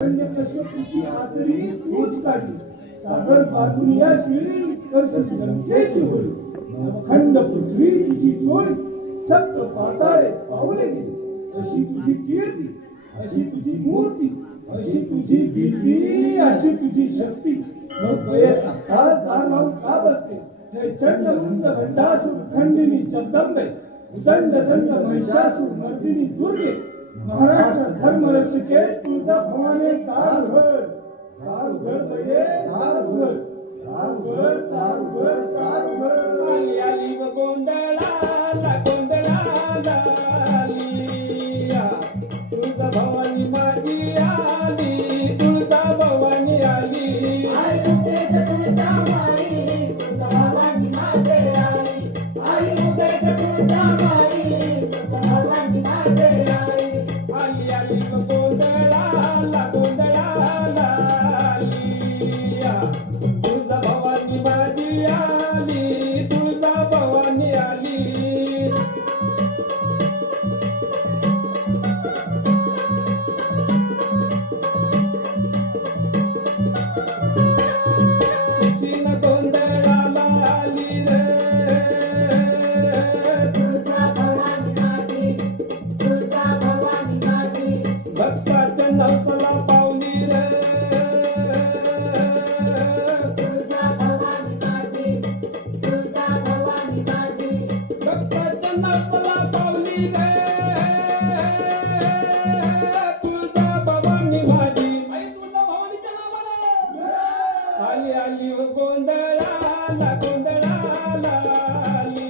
कश्यपूची आतडी तूच काढली सागर पाठून या शिळी कर्षची लंकेची होईल नवखंड पृथ्वी तुझी चोळी सप्त पाताळे पावले गेली अशी तुझी कीर्ती अशी तुझी मूर्ती अशी तुझी भीती अशी तुझी शक्ती मग बये आत्ताच दार लावून का बसते हे चंडमुंड घंटासूर खंडिनी जगदंबे उदंड दंड महिषासूर मर्दिनी दुर्गे महाराष्ट्र धर्मरक्षके तुळजा भवाने दार उघड बये दार उघड दार उघड दार उघड दार उघड आली आली व गोंधळाला आली तुळजा भवानी माझी आली तुळजा भवानी आली आई उठे तुळजा माई तुळजा भवानी माझे आई आई उठे तुळजा माई तुळजा भवानी माझे आई आली आली व गोंधळाला आली तुळजा भवानी माझी आली तुळजा भवानी आली तुझी गोंधळाला आली रे तुळजा भवानी माझी तुळजा भवानी माझी भक्ताच्या नवसाला पावली रे तुळजा भवानी माझी तुळजा भवानी माझी भक्ताच्या नवसाला पावली रे तुळजा भवानी माझी आई तुळजा भवानीच्या नावानं आली आली व गोंधळाला आली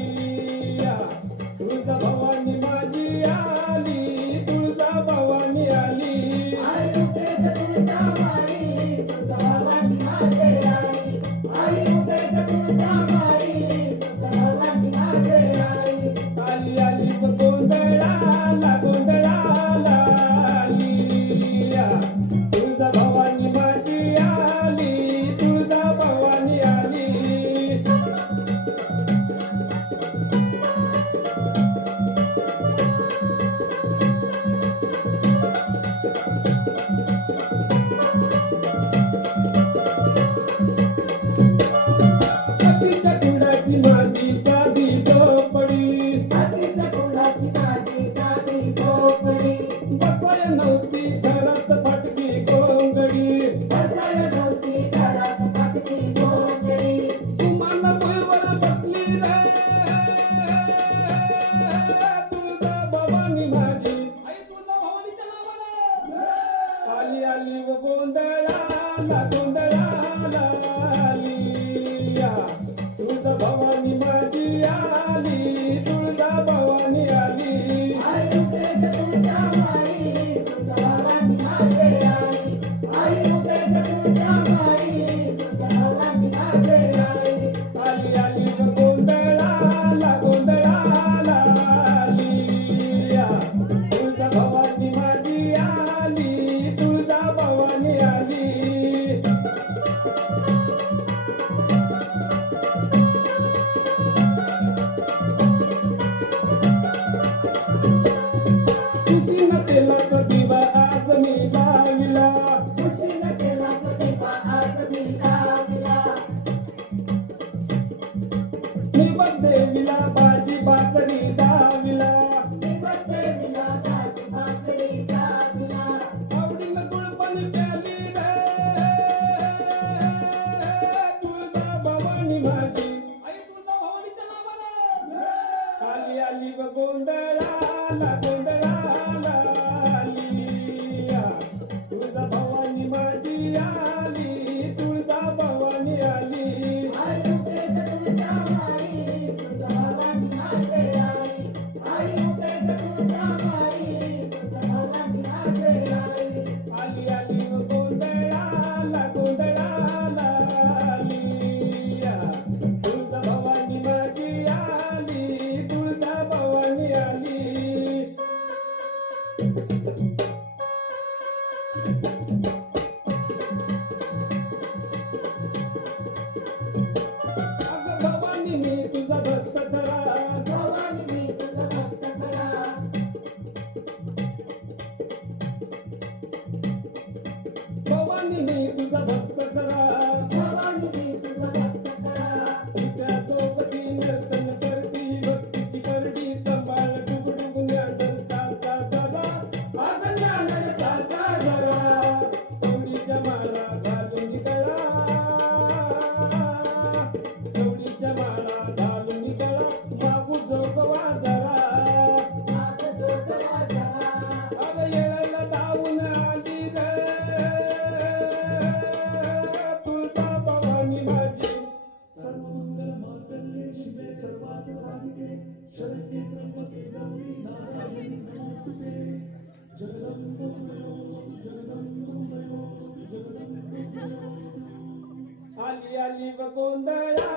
तुळजा भवानी माझी आली तुळजा भवानी आली आई उठे तुळजा माई तुळजा भवानी माझे आई आई उठे तुळजा माई तुळजा भवानी माझे आई आली आली व गोंधळाला आली तुळजा भवानी माझी आली तुळजा भवानी आली पतीच्या कुंडाची माझी साधी झोपडी हातीच्या कुंडाची माझी साधी झोपडी बसाय नव्हती घरात फटकी गोंगडी बसाय नव्हती घरात फाटकी गोंधळी तुम्हाला भुईवर बसली रे तुळजा भवानी माझी आई तुळजा भवानीच्या नावानं आली आली व गोंधळाला आली तुळजा भवानी माझी आली तुळजा भवानी आली आई उठे तुळजा माई तुळजा भवानी माझे आई आई उठे तुळजा माई तुळजा भवानी माझे आई आली आली व गोंधळाला आली तुळजा भवानी माझी आली तुळजा भवानी आली तुझी न तेलाचा दिवा आज मी लाविला खुशीनं केला दिवा आज मी लावला निवद देवीला भाजी भाकरी डाविला देवीला भाजी भाकरी लावला आवडीनं गुळपणी प्याली रे तुळजा भवानी माझी आई तुळजा भवानीच्या नावानं आली आली व गोंधळाला आली तुळजा भवानी माझी आली तुळजा भवानी आली आई उठे तुळजा माई तुळजा भवानी माझे आई आई उठे तुळजा माई तुळजा भवानी माझे आई आली आली व गोंधळाला आली तुळजा भवानी माझी आली तुळजा भवानी आली अगं भवानी मी तुझा भक्त खरा भवानी मी तुझा भक्त खरा आली आली व गोंधळा